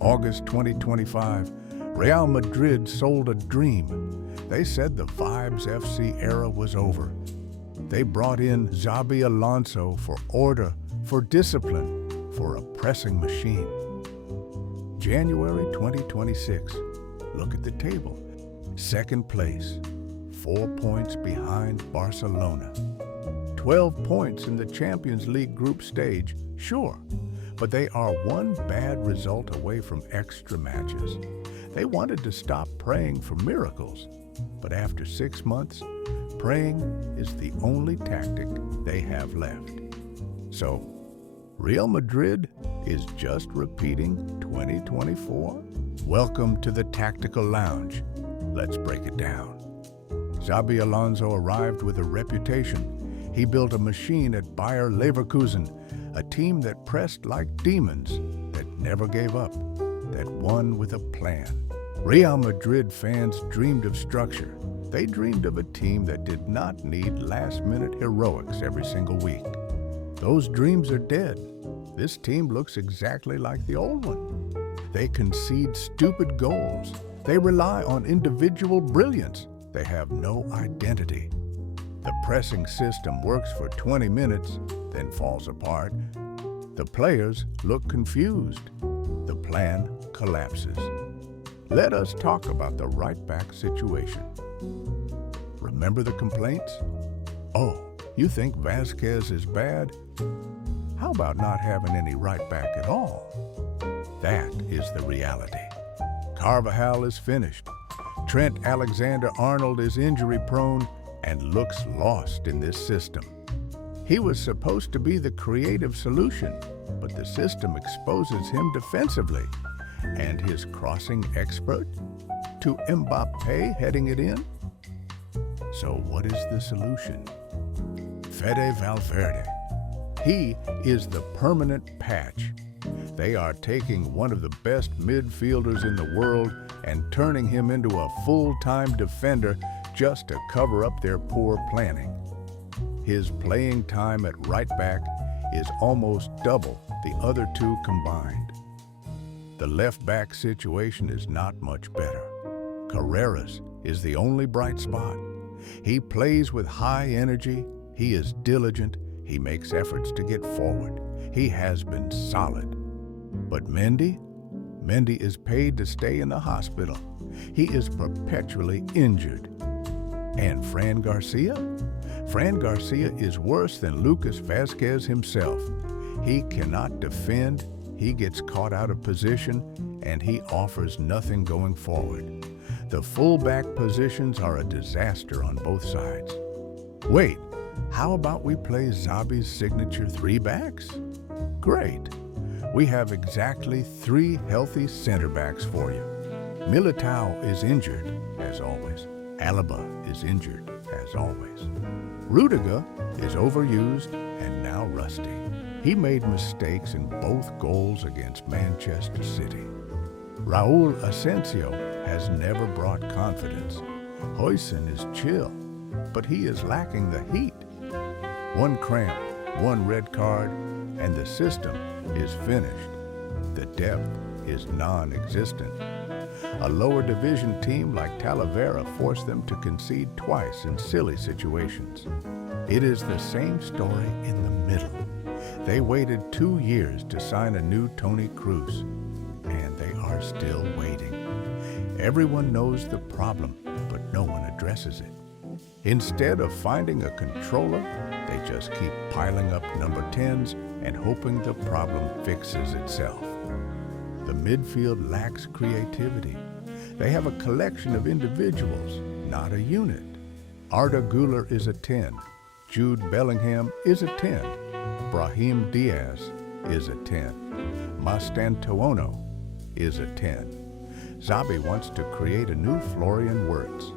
August 2025, Real Madrid sold a dream. They said the Vibes FC era was over. They brought in Xabi Alonso for order, for discipline, for a pressing machine. January 2026, look at the table. Second place, 4 points behind Barcelona. 12 points in the Champions League group stage, sure, but they are one bad result away from extra matches. They wanted to stop praying for miracles, but after 6 months, praying is the only tactic they have left. So, Real Madrid is just repeating 2024? Welcome to the Tactical Lounge. Let's break it down. Xabi Alonso arrived with a reputation. He built a machine at Bayer Leverkusen, a team that pressed like demons, that never gave up, that won with a plan. Real Madrid fans dreamed of structure. They dreamed of a team that did not need last-minute heroics every single week. Those dreams are dead. This team looks exactly like the old one. They concede stupid goals. They rely on individual brilliance. They have no identity. The pressing system works for 20 minutes, then falls apart. The players look confused. The plan collapses. Let us talk about the right-back situation. Remember the complaints? Oh, you think Vasquez is bad? How about not having any right-back at all? That is the reality. Carvajal is finished. Trent Alexander-Arnold is injury-prone and looks lost in this system. He was supposed to be the creative solution, but the system exposes him defensively. And his crossing expert? To Mbappé heading it in? So what is the solution? Fede Valverde. He is the permanent patch. They are taking one of the best midfielders in the world and turning him into a full-time defender just to cover up their poor planning. His playing time at right back is almost double the other two combined. The left back situation is not much better. Carreras is the only bright spot. He plays with high energy, he is diligent, he makes efforts to get forward. He has been solid. But Mendy is paid to stay in the hospital. He is perpetually injured. And Fran Garcia? Fran Garcia is worse than Lucas Vasquez himself. He cannot defend, he gets caught out of position, and he offers nothing going forward. The fullback positions are a disaster on both sides. Wait, how about we play Xabi's signature 3 backs? Great. We have exactly 3 healthy center backs for you. Militao is injured, as always. Alaba is injured, as always. Rudiger is overused and now rusty. He made mistakes in both goals against Manchester City. Raul Asensio has never brought confidence. Huijsen is chill, but he is lacking the heat. 1 cramp, 1 red card, and the system is finished. The depth is non-existent. A lower division team like Talavera forced them to concede twice in silly situations. It is the same story in the middle. They waited 2 years to sign a new Toni Kroos, and they are still waiting. Everyone knows the problem, but no one addresses it. Instead of finding a controller, they just keep piling up number 10s and hoping the problem fixes itself. The midfield lacks creativity. They have a collection of individuals, not a unit. Arda Güler is a 10. Jude Bellingham is a 10. Brahim Diaz is a 10. Mastantuono is a 10. Xabi wants to create a new Florian Wirtz,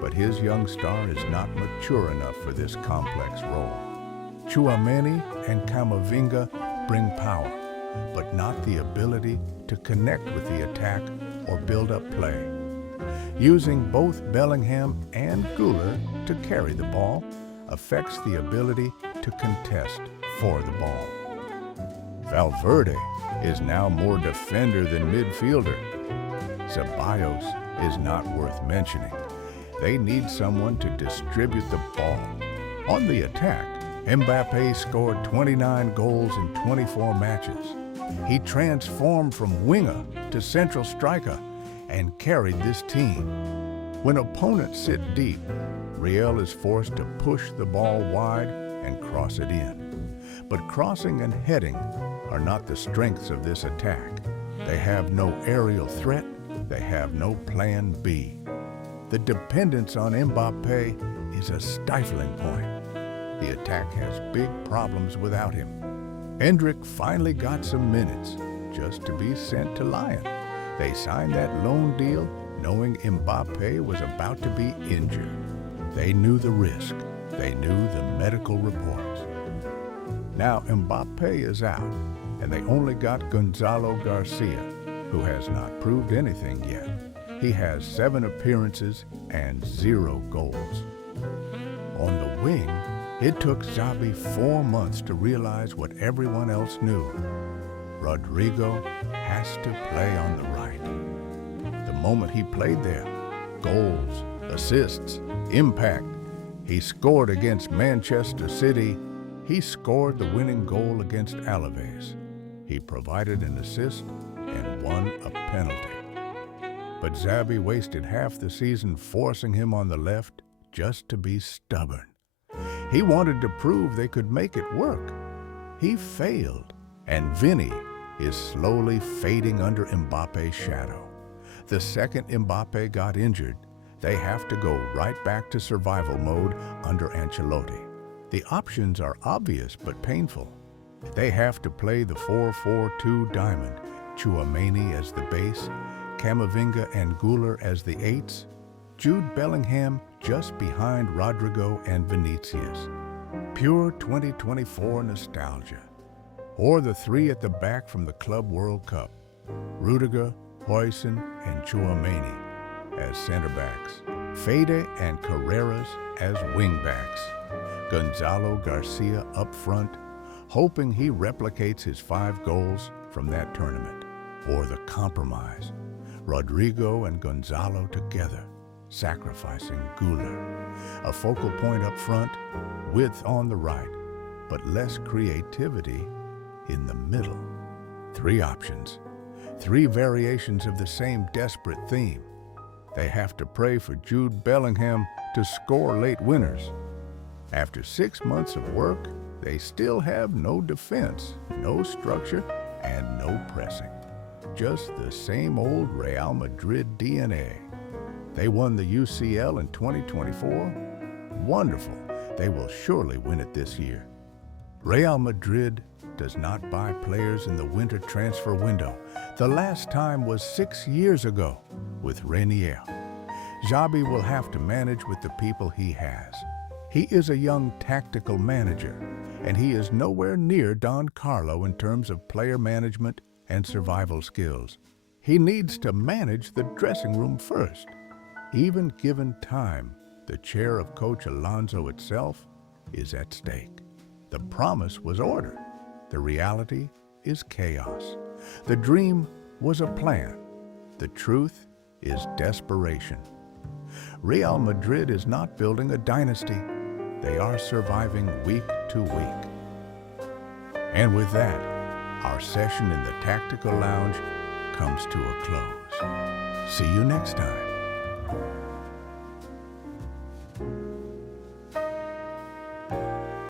but his young star is not mature enough for this complex role. Tchouaméni and Camavinga bring power, but not the ability to connect with the attack or build up play. Using both Bellingham and Güler to carry the ball affects the ability to contest for the ball. Valverde is now more defender than midfielder. Ceballos is not worth mentioning. They need someone to distribute the ball. On the attack, Mbappé scored 29 goals in 24 matches. He transformed from winger to central striker and carried this team. When opponents sit deep, Real is forced to push the ball wide and cross it in. But crossing and heading are not the strengths of this attack. They have no aerial threat. They have no plan B. The dependence on Mbappé is a stifling point. The attack has big problems without him. Endrick finally got some minutes just to be sent to Lyon. They signed that loan deal knowing Mbappé was about to be injured. They knew the risk. They knew the medical reports. Now Mbappé is out, and they only got Gonzalo Garcia, who has not proved anything yet. He has 7 appearances and 0 goals. On the wing, it took Xabi 4 months to realize what everyone else knew. Rodrigo has to play on the right. The moment he played there, goals, assists, impact. He scored against Manchester City. He scored the winning goal against Alaves. He provided an assist and won a penalty. But Xabi wasted half the season forcing him on the left just to be stubborn. He wanted to prove they could make it work. He failed, and Vinny is slowly fading under Mbappe's shadow. The second Mbappé got injured, they have to go right back to survival mode under Ancelotti. The options are obvious but painful. They have to play the 4-4-2 diamond, Tchouaméni as the base, Camavinga and Güler as the 8s, Jude Bellingham just behind Rodrigo and Vinicius. Pure 2024 nostalgia. Or the 3 at the back from the Club World Cup, Rudiger, Huijsen, and Tchouaméni as center-backs, Fede and Carreras as wing-backs, Gonzalo Garcia up front, hoping he replicates his 5 goals from that tournament. Or the compromise, Rodrigo and Gonzalo together, sacrificing Güler. A focal point up front, width on the right, but less creativity in the middle. 3 options, 3 variations of the same desperate theme. They have to pray for Jude Bellingham to score late winners. After 6 months of work, they still have no defense, no structure, and no pressing. Just the same old Real Madrid DNA. They won the UCL in 2024. Wonderful. They will surely win it this year. Real Madrid does not buy players in the winter transfer window. The last time was 6 years ago with Renier. Xabi will have to manage with the people he has. He is a young tactical manager, and he is nowhere near Don Carlo in terms of player management and survival skills. He needs to manage the dressing room first. Even given time, the chair of Coach Alonso itself is at stake. The promise was order. The reality is chaos. The dream was a plan. The truth is desperation. Real Madrid is not building a dynasty. They are surviving week to week. And with that, our session in the Tactical Lounge comes to a close. See you next time.